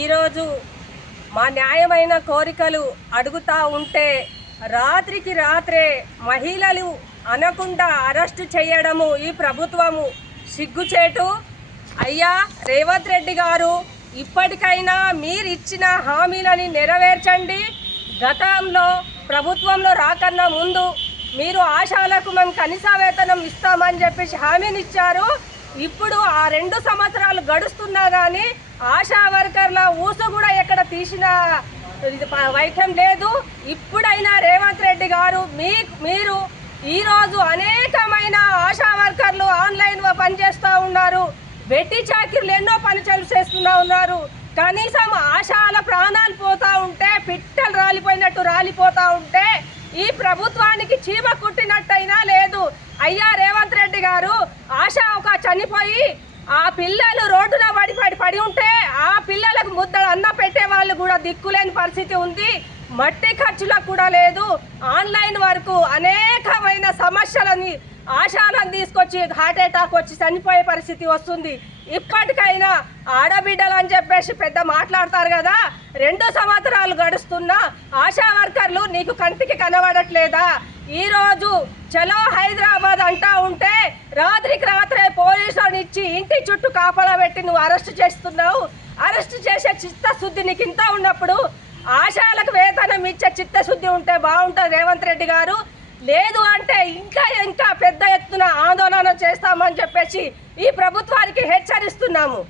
ఈరోజు మా న్యాయమైన కోరికలు అడుగుతూ ఉంటే రాత్రికి రాత్రే మహిళలు అనకుండా అరెస్టు చేయడము ఈ ప్రభుత్వము సిగ్గుచేటు. అయ్యా రేవంత్ రెడ్డి గారు, ఇప్పటికైనా మీరు ఇచ్చిన హామీలని నెరవేర్చండి. గతంలో ప్రభుత్వంలో రాకన్నా ముందు మీరు ఆశాలకు మేము కనీస వేతనం ఇస్తామని చెప్పేసి హామీనిచ్చారు. ఇప్పుడు ఆ 2 సంవత్సరాలు గడుస్తున్నా కానీ ఆశా వర్కర్ల ఊసు కూడా ఎక్కడ తీసిన వైద్యం లేదు. ఇప్పుడైనా రేవంత్ రెడ్డి గారు మీరు ఈరోజు అనేకమైన ఆశా వర్కర్లు ఆన్లైన్లో పనిచేస్తూ ఉన్నారు. వెట్టి చాకిర్లు ఎన్నో పని చేస్తూ ఉన్నారు. కనీసం ఆశాల ప్రాణాలు పోతూ ఉంటే, పిట్టలు రాలిపోయినట్టు రాలిపోతూ ఉంటే ఈ ప్రభుత్వానికి చీమ కుట్టినట్టయినా లేదు. అయ్యా రేవంత్ రెడ్డి గారు, ఆశ ఒక చనిపోయి ఆ పిల్లలు రోడ్డున పడి ఉంటే ఆ పిల్లలకు ముద్దలు అన్న పెట్టే వాళ్ళు కూడా దిక్కులేని పరిస్థితి ఉంది. మట్టి ఖర్చులకు కూడా లేదు. ఆన్లైన్ వరకు అనేకమైన సమస్యలని ఆశాలను తీసుకొచ్చి హార్ట్ అటాక్ వచ్చి చనిపోయే పరిస్థితి వస్తుంది. ఇప్పటికైనా ఆడబిడ్డలు అని చెప్పేసి పెద్ద మాట్లాడతారు కదా. 2 సంవత్సరాలు గడుస్తున్నా ఆశా వర్కర్లు నీకు కంటికి కనబడట్లేదా? ఈరోజు చలో హైదరాబాద్ అంటా ఉంటే రాత్రికి రాత్రే పోలీసులను ఇచ్చి ఇంటి చుట్టూ కాపలా పెట్టి నువ్వు అరెస్ట్ చేస్తున్నావు. అరెస్ట్ చేసే చిత్తశుద్ధి నీకు ఇంత ఉన్నప్పుడు ఆశాలకు వేతనం ఇచ్చే చిత్తశుద్ధి ఉంటే బాగుంటుంది రేవంత్ రెడ్డి గారు. లేదు అంటే ఇంకా పెద్ద ఎత్తున ఆందోళన చేస్తామని చెప్పేసి ఈ ప్రభుత్వానికి హెచ్చరిస్తున్నాము.